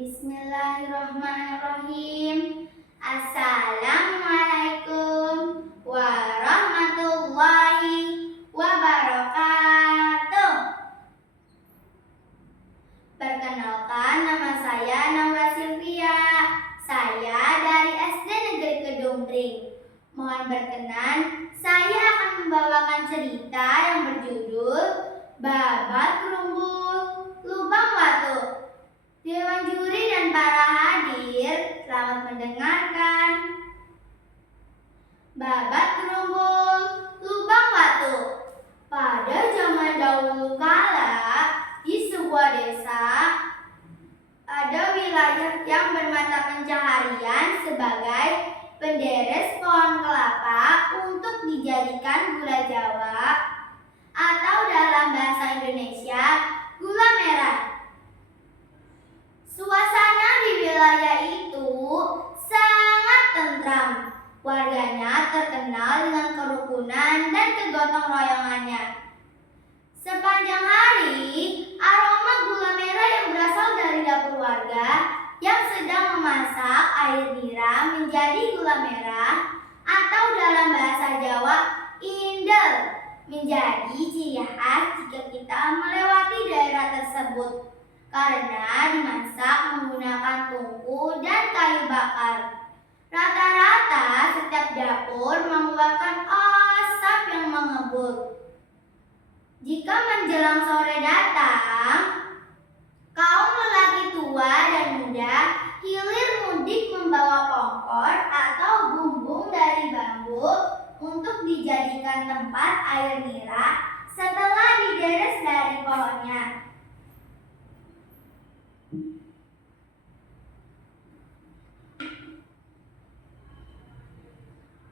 Bismillahirrahmanirrahim. Assalamualaikum warahmatullahi wabarakatuh. Perkenalkan, nama saya Naura Silvia. Saya dari SD Negeri Kedungring. Mohon berkenan, saya akan membawakan cerita yang berjudul Babat Gerumbul Lubang Watu. Dewan juri dan para hadir, selamat mendengarkan. Babat gerumbul lubang watu. Pada zaman dahulu kala, di sebuah desa, ada wilayah yang bermata pencaharian sebagai penderes pohon kelapa untuk dijadikan gula Jawa atau dalam bahasa Indonesia, gula merah. Suasana di wilayah itu sangat tentram. Warganya terkenal dengan kerukunan dan kegotong royongannya. Sepanjang hari, aroma gula merah yang berasal dari dapur warga yang sedang memasak air nira menjadi gula merah atau dalam bahasa Jawa indel menjadi ciri khas jika kita melewati daerah tersebut. Karena dimasak menggunakan tungku dan kayu bakar. Rata-rata setiap dapur mengeluarkan asap yang mengebul. Jika menjelang sore datang, kaum lelaki tua dan muda hilir mudik membawa kompor atau bumbung dari bambu untuk dijadikan tempat air nira setelah dideres dari pohonnya.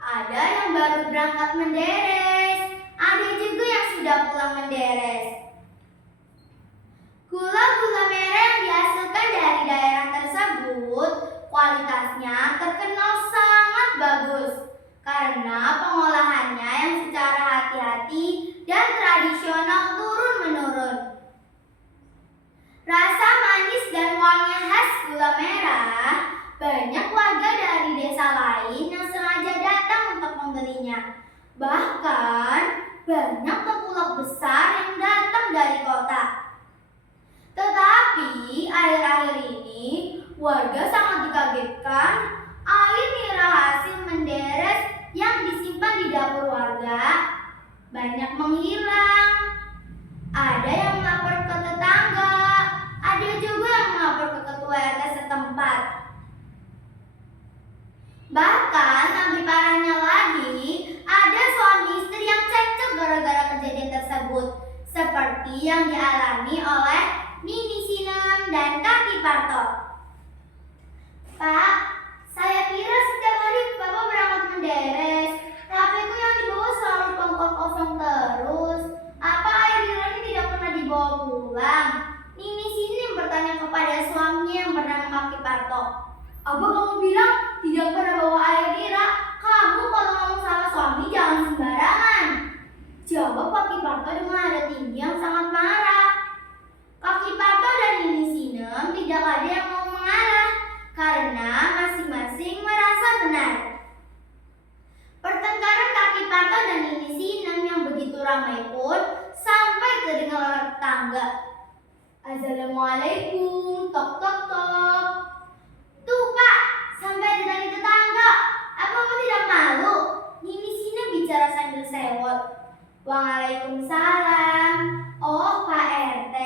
Ada yang baru berangkat menderes, ada juga yang sudah pulang menderes. Gula-gula merah yang dihasilkan dari daerah tersebut kualitasnya terkenal sangat bagus karena pengolahannya yang secara hati-hati dan tradisional turun-menurun. Rasa manis dan wangi khas gula merah, banyak warga dari desa lain yang sengaja datang untuk membelinya. Bahkan banyak pemudik besar yang datang dari kota. Tetapi akhir-akhir ini warga sangat dikagetkan air nira hasil menderes yang disimpan di dapur warga banyak menghilang. Ada yang melapor ke tetangga, ada juga yang melapor ke ketua RT setempat. Bahkan lebih parahnya lagi, ada suami istri yang cekcok gara-gara kejadian tersebut, seperti yang dialami oleh Nini Sinem dan Kaki Parto. Pak, saya kira setiap hari Bapak berangkat menderes, tapi itu yang dibawa selalu pongkol kosong terus. Apa air niranya tidak pernah dibawa pulang? Nini Sinem bertanya kepada suaminya yang bernama Kaki Parto. Abang kamu bilang tidak pernah bawa air nira. Kamu kalau ngomong sama suami jangan sembarangan, jawab Kaki Parto dengan nada tinggi yang sangat marah. Kaki Parto dan Nini Sinem tidak ada yang mau mengalah karena masing-masing merasa benar. Pertengkaran Kaki Parto dan Nini Sinem yang begitu ramai pun sampai terdengar oleh tetangga. Assalamualaikum, tok tok tok. Tuh Pak, sampai dari tetangga. Apa kamu tidak malu? Nini Sinem bicara sambil sewot. Waalaikumsalam. Oh Pak RT,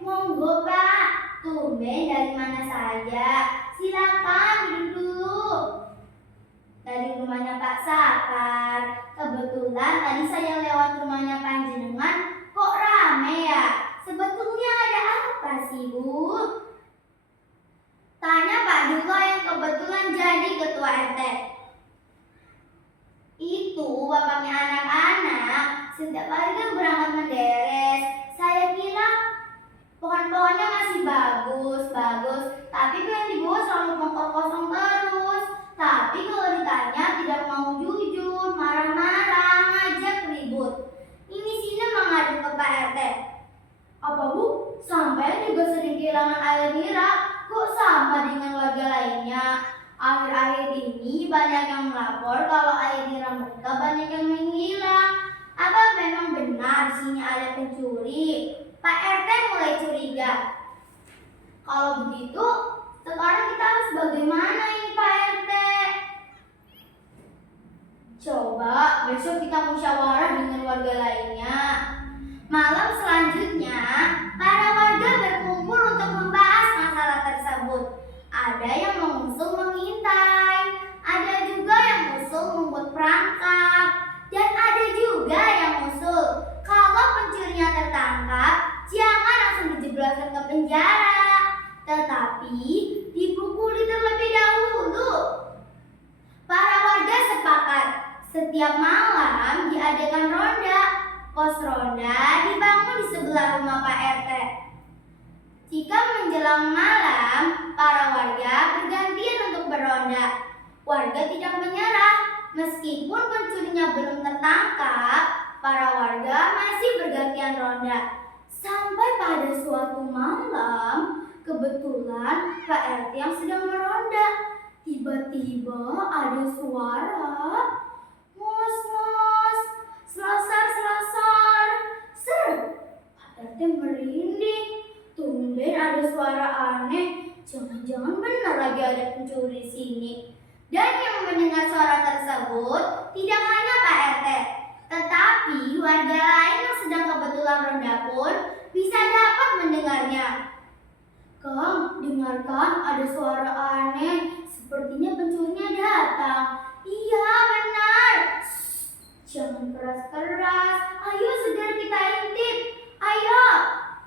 monggo Pak. Tumben dari mana saja? Silakan duduk dulu. Dari rumahnya Pak Sapar. Kebetulan tadi saya lewat rumahnya Panjenengan, kok rame ya? Sebetulnya ada apa sih Bu? Tanya Pak Dulo yang kebetulan jadi ketua RT. Itu bapaknya anak-anak, setiap hari kan berangkat menderes. Saya kira pohon-pohonnya masih bagus, tapi kok yang dibawa selalu pongkol kosong terus. Tapi kalau ditanya tidak mau jujur, marah-marah, ngajak ribut. Ini sini mengadu ke Pak RT. Apa Bu, sampai juga sering kehilangan air nira? kok sama dengan warga lainnya? Akhir-akhir ini banyak yang melapor kalau air nira mereka banyak yang menghilang. Apa memang benar sini ada pencuri? Pak RT mulai curiga. Kalau begitu, sekarang kita harus bagaimana ini Pak RT? Coba besok kita musyawarah dengan warga lainnya. Malam selanjutnya, para warga berkumpul untuk membahas masalah tersebut. Ada yang mengusul mengintai, ada juga yang mengusul membuat perangkap, dan ada juga yang mengusul kalau pencurinya tertangkap, jangan langsung dijebloskan ke penjara, tetapi dipukuli terlebih dahulu. Para warga sepakat, setiap malam diadakan ronda. Pos ronda dibangun di sebelah rumah Pak RT. Jika menjelang malam, para warga bergantian untuk berronda. Warga tidak menyerah, meskipun pencurinya belum tertangkap, para warga masih bergantian ronda. Sampai pada suatu malam, kebetulan Pak RT yang sedang meronda. Tiba-tiba ada suara, ngos-ngos, selasar-selasar. Ser, Pak RT merinding. Tumben ada suara aneh. Jangan-jangan benar lagi ada pencuri di sini. Dan yang mendengar suara tersebut tidak hanya Pak RT, tetapi warga lain yang sedang kebetulan ronda pun bisa dapat mendengarnya. Kang, dengarkan ada suara aneh. Sepertinya pencurinya datang. Iya, benar. Jangan keras-keras. Ayo segera kita intip. Ayo.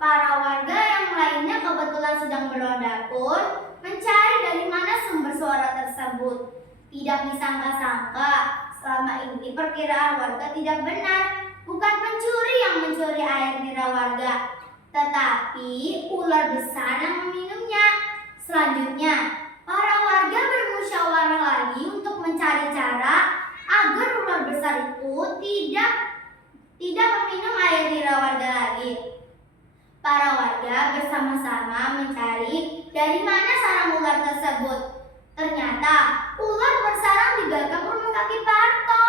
Para warga yang lainnya kebetulan sedang beronda pun mencari dari mana sumber suara tersebut. Tidak disangka-sangka, selama ini perkiraan warga tidak benar. Bukan pencuri yang mencuri air nira warga, tetapi ular besar yang meminumnya. Selanjutnya, para warga bermusyawarah lagi untuk mencari cara agar ular besar itu tidak meminum air nira warga lagi. Para warga bersama-sama mencari dari mana sarang ular tersebut. Ternyata ular bersarang di belakang rumah kakek Parto.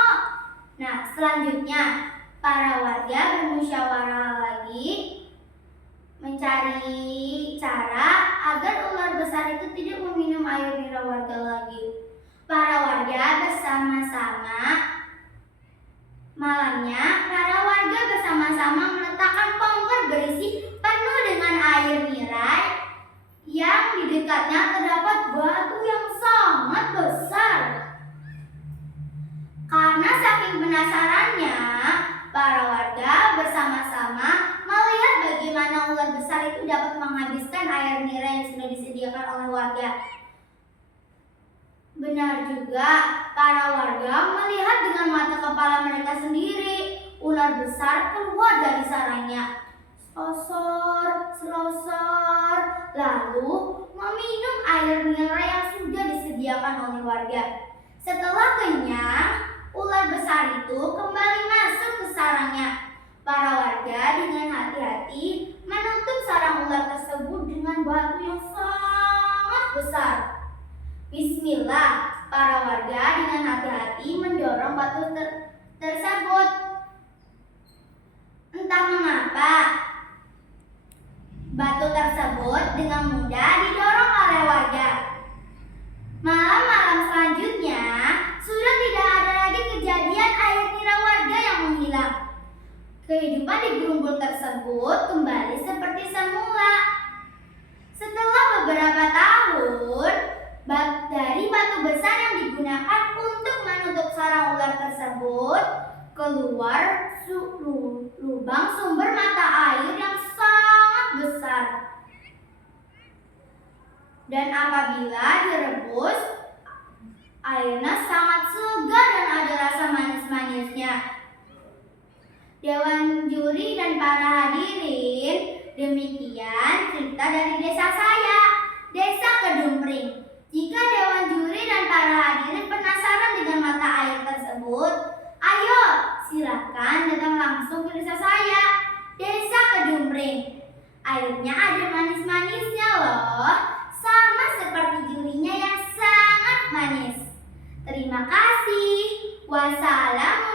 Nah, selanjutnya para warga bermusyawarah lagi mencari cara agar ular besar itu tidak meminum air nira warga lagi. Para warga bersama-sama malamnya, para warga bersama-sama meletakkan tongkat berisi penuh dengan air nira yang di dekatnya terdapat batu yang sangat besar. Karena saking penasarannya, para warga bersama-sama melihat bagaimana ular besar itu dapat menghabiskan air nira yang sudah disediakan oleh warga. Benar juga, para warga melihat dengan mata kepala mereka sendiri. Ular besar keluar dari sarangnya, selosor, lalu meminum air nira yang sudah disediakan oleh warga. Setelah kenyang, ular besar itu kembali masuk ke sarangnya. Para warga dengan hati-hati menutup sarang ular tersebut dengan batu yang sangat besar. Bismillah, para warga dengan hati-hati mendorong batu tersebut. Entah mengapa, batu tersebut dengan mudah didorong oleh warga. Malam-malam selanjutnya, sudah tidak ada lagi kejadian air nira warga yang menghilang. Kehidupan di gerumbul tersebut kembali seperti semula. Setelah beberapa tahun, dari batu besar yang digunakan untuk menutup sarang ular tersebut, keluar lubang sumber mata air yang sangat besar. Dan apabila direbus, airnya sangat segar dan ada rasa manis-manisnya. Dewan juri dan para hadirin, demikian cerita dari desa saya, Desa Kedumpring. Jika Dewan juri dan para hadirin penasaran dengan mata air tersebut, ayo silakan datang langsung ke desa saya, Desa Kedumpring. Airnya ada manis-manisnya loh, sangat seperti jurinya yang sangat manis. Terima kasih. Wassalamualaikum.